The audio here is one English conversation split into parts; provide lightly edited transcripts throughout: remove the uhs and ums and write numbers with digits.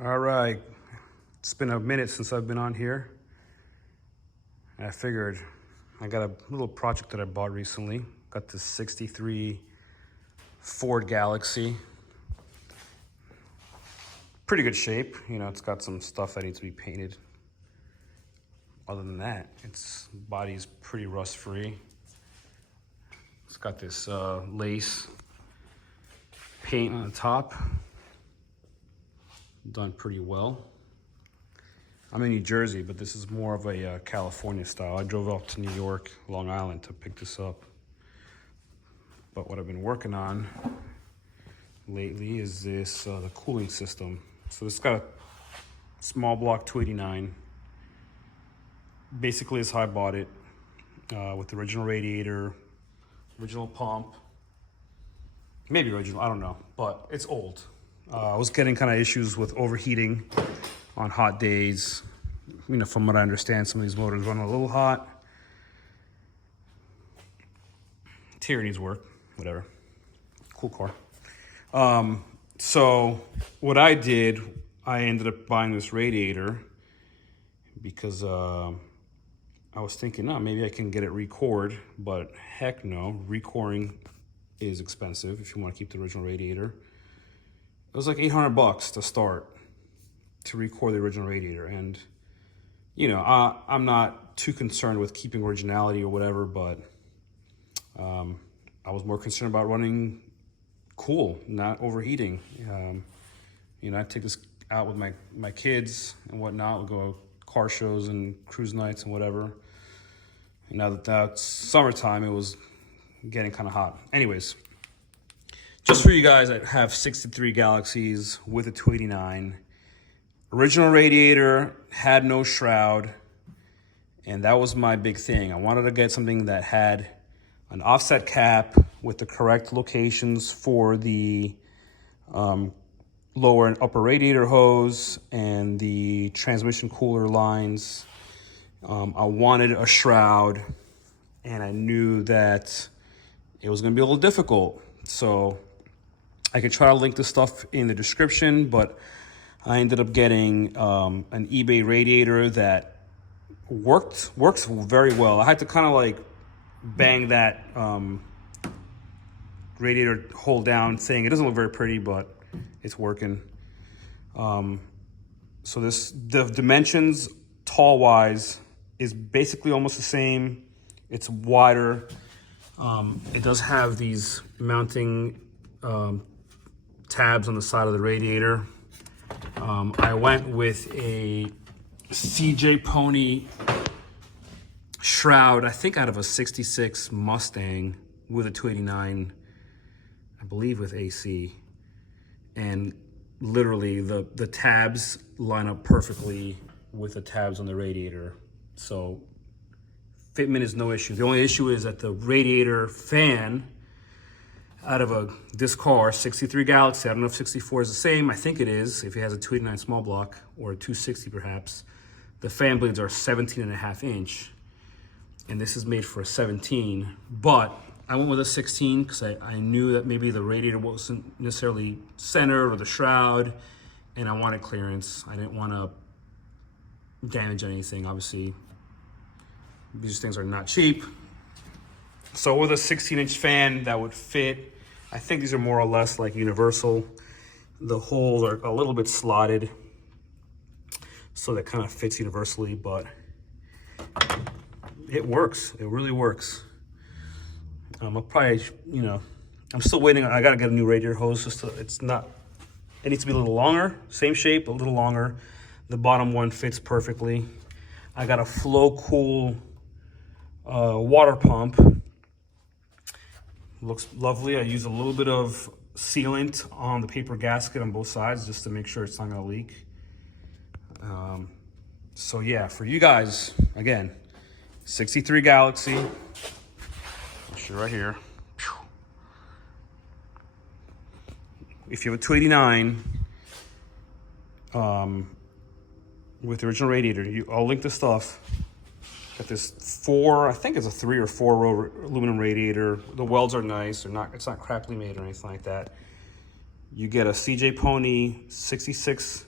All right, it's been a minute since I've been on here. And I figured I got a little project that I bought recently. Got this 63 Ford Galaxie. Pretty good shape. You know, it's got some stuff that needs to be painted. Other than that, its body's pretty rust-free. It's got this lace paint on the top. Done pretty well. I'm in New Jersey, but this is more of a California style. I drove up to New York, Long Island to pick this up. But what I've been working on lately is this, the cooling system. So this got a small block 289. Basically, it's how I bought it, with the original radiator, original pump. Maybe original, I don't know, but it's old. I was getting kind of issues with overheating on hot days. You know, from what I understand, some of these motors run a little hot. Interior needs work, whatever. Cool car. So what I did, I ended up buying this radiator because I was thinking, maybe I can get it recored, but heck no, recoring is expensive if you want to keep the original radiator. It was like $800 to start to record the original radiator. And, you know, I'm not too concerned with keeping originality or whatever, but I was more concerned about running cool, not overheating. You know, I take this out with my kids and whatnot. We'll go car shows and cruise nights and whatever. And now that that's summertime, it was getting kind of hot. Anyways, just for you guys that have 63 Galaxies with a 289, original radiator, had no shroud, and that was my big thing. I wanted to get something that had an offset cap with the correct locations for the lower and upper radiator hose and the transmission cooler lines. I wanted a shroud, and I knew that it was going to be a little difficult. So I could try to link this stuff in the description, but I ended up getting an eBay radiator that works very well. I had to kind of like bang that radiator hole down, saying it doesn't look very pretty, but it's working. So the dimensions, tall wise, is basically almost the same. It's wider. It does have these mounting tabs on the side of the radiator. I went with a CJ Pony shroud, I think out of a 66 Mustang with a 289, I believe with AC. And literally the tabs line up perfectly with the tabs on the radiator. So fitment is no issue. The only issue is that the radiator fan out of this car, 63 Galaxie, I don't know if 64 is the same. I think it is, if it has a 289 small block or a 260 perhaps. The fan blades are 17.5 inch, and this is made for a 17. But I went with a 16 because I knew that maybe the radiator wasn't necessarily centered or the shroud, and I wanted clearance. I didn't want to damage anything. Obviously, these things are not cheap. So with a 16-inch fan that would fit, I think these are more or less like universal. The holes are a little bit slotted, so that kind of fits universally, but it works. It really works. I'll probably, you know, I'm still waiting. I gotta get a new radiator hose. It needs to be a little longer, same shape, a little longer. The bottom one fits perfectly. I got a Flow Cool water pump. Looks lovely. I use a little bit of sealant on the paper gasket on both sides just to make sure it's not gonna leak. So yeah, for you guys, again, 63 Galaxie. I'll show you right here. If you have a 289 with the original radiator, I'll link the stuff. Got this I think it's a 3 or 4 row aluminum radiator. The welds are nice. It's not crappily made or anything like that. You get a CJ Pony 66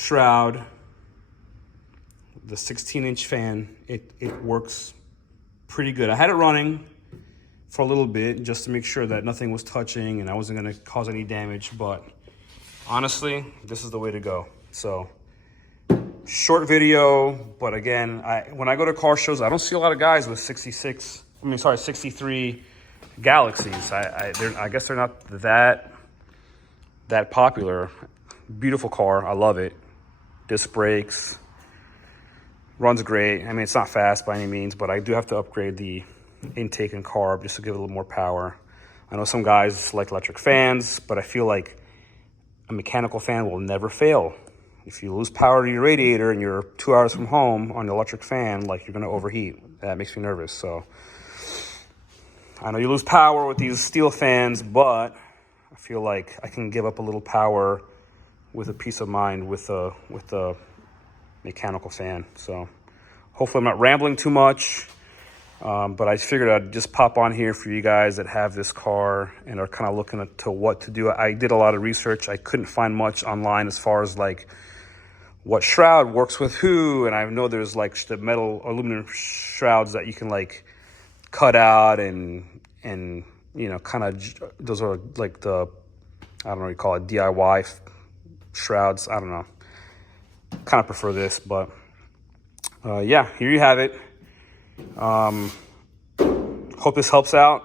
shroud, the 16-inch fan, it works pretty good. I had it running for a little bit just to make sure that nothing was touching and I wasn't gonna cause any damage, but honestly, this is the way to go. So, short video, but again, when I go to car shows, I don't see a lot of guys with 63 Galaxies. I guess they're not that popular. Beautiful car, I love it. Disc brakes, runs great. I mean, it's not fast by any means, but I do have to upgrade the intake and carb just to give it a little more power. I know some guys like electric fans, but I feel like a mechanical fan will never fail. If you lose power to your radiator and you're 2 hours from home on the electric fan, like, you're gonna overheat. That makes me nervous. So I know you lose power with these steel fans, but I feel like I can give up a little power with a peace of mind with a mechanical fan. So hopefully I'm not rambling too much, but I figured I'd just pop on here for you guys that have this car and are kind of looking to what to do. I did a lot of research. I couldn't find much online as far as like what shroud works with who, and I know there's like the metal aluminum shrouds that you can like cut out and you know, kind of, those are like the, I don't know what you call it, DIY shrouds. I don't know, kind of prefer this, but yeah, here you have it. Hope this helps out,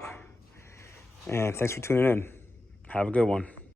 and thanks for tuning in. Have a good one.